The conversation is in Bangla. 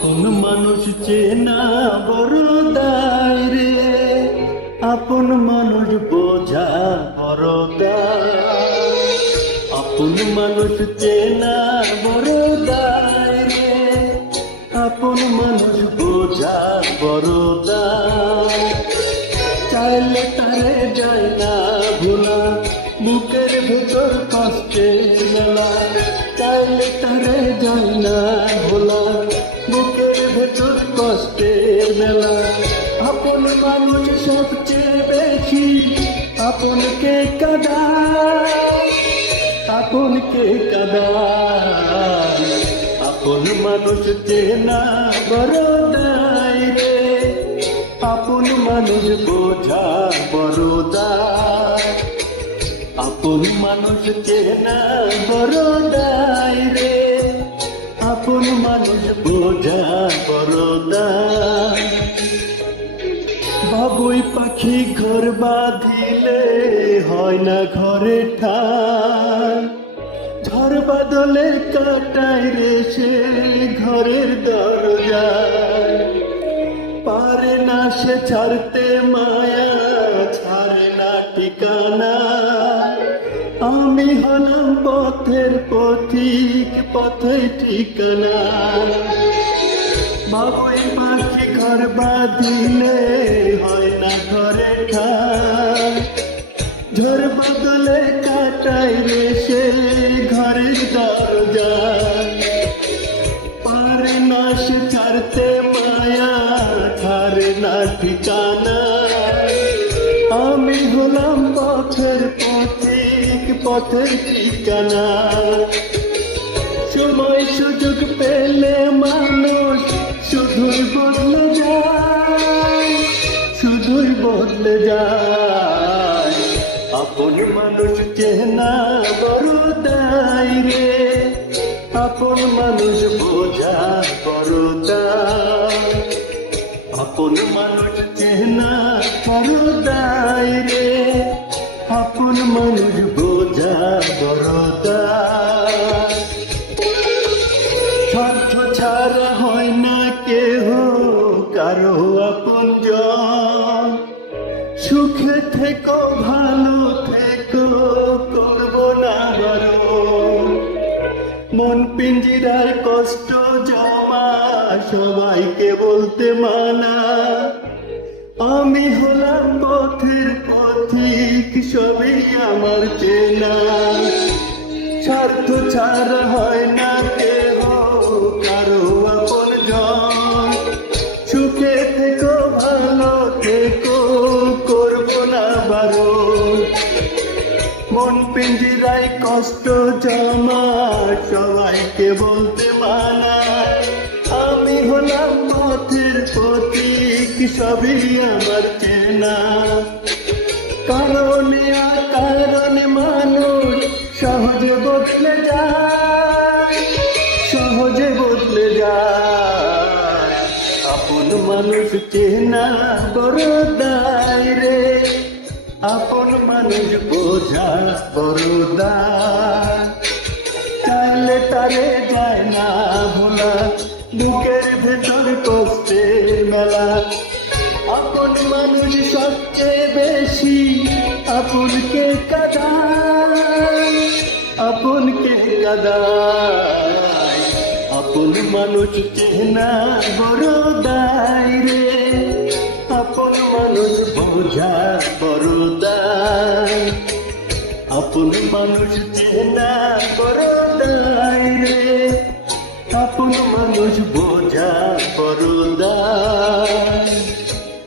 আপন মানুষ চেনা বড় রে। আপন মানুষ বোঝা বড় আপন মানুষ চেনা বড় দায় রে। আপন মানুষ বোঝা বড়। চাইলে তারে যায় না ভোলা বুকের মেলা আপন মানুষ সবচেয়ে বেশি আপনকে কাদা? আপনকে কাদা? আপন মানুষ চেনা বড় দায় রে। আপন মানুষ বোঝা বড় দায়। আপন মানুষ চেনা বড় রে। আপন মানুষ বড় দায় বাবুই পাখি ঘর বাঁধিলে হয় না ঘরে ঠান ঝড় বাদলে কাটায় রে সে ঘরের দরজা পারে না সে ছাড়তে মায়া আমি হলাম পথের পথিক পথে ঠিকানা। বাবুই পাখি ঘর বাঁধিলে হয় না ঘরে ঝড় বদলে কাটাই রে সে ঘরের দরজা। পারে না ছাড়তে মায়া না ঠিকানা। আমি হলাম পথের পথিক পথের ঠিকানা। সময় সুযোগ পেলে মানুষ শুধুই বদলে যায় শুধুই বদলে যায়। আপন মানুষ চেনা বড় দায় রে, আপন মানুষ বোঝা বড় আপন মানুষ চেনা বড় দায় রে, আপন মানুষ ছাড়া হয় না কেহ, কারও আপন সুখে থেকো, ভালো থেকো, করব না মন পিঞ্জিরার কষ্ট জমা, সবাইকে বলতে মানা। আমি হলাম পথের পথিক সবই আমার চেনা। স্বার্থ ছাড়া, হয় না কেহ, কারও সুখে থেকো, ভালো না মন কষ্ট জমা, সবাইকে বলতে মানা। আমি হলাম পথের প্রতীক সবই আমার চেনা। কারণে কারণে মানুষ সহজে বদলে যায়, সহজে বদলে যায়। আপন মানুষ চেনা বড় দায় রে, আপন মানুষ বোঝা বড় দায় চাইলে তারে যায় না ভোলা, বুকের ভেতর কষ্টের মেলা। আপন মানুষ সবচেয়ে বেশি আপনকে কাদায় আপনকে কাদায়। আপন মানুষ চেনা বড় দায় রে, আপন মানুষ বোঝা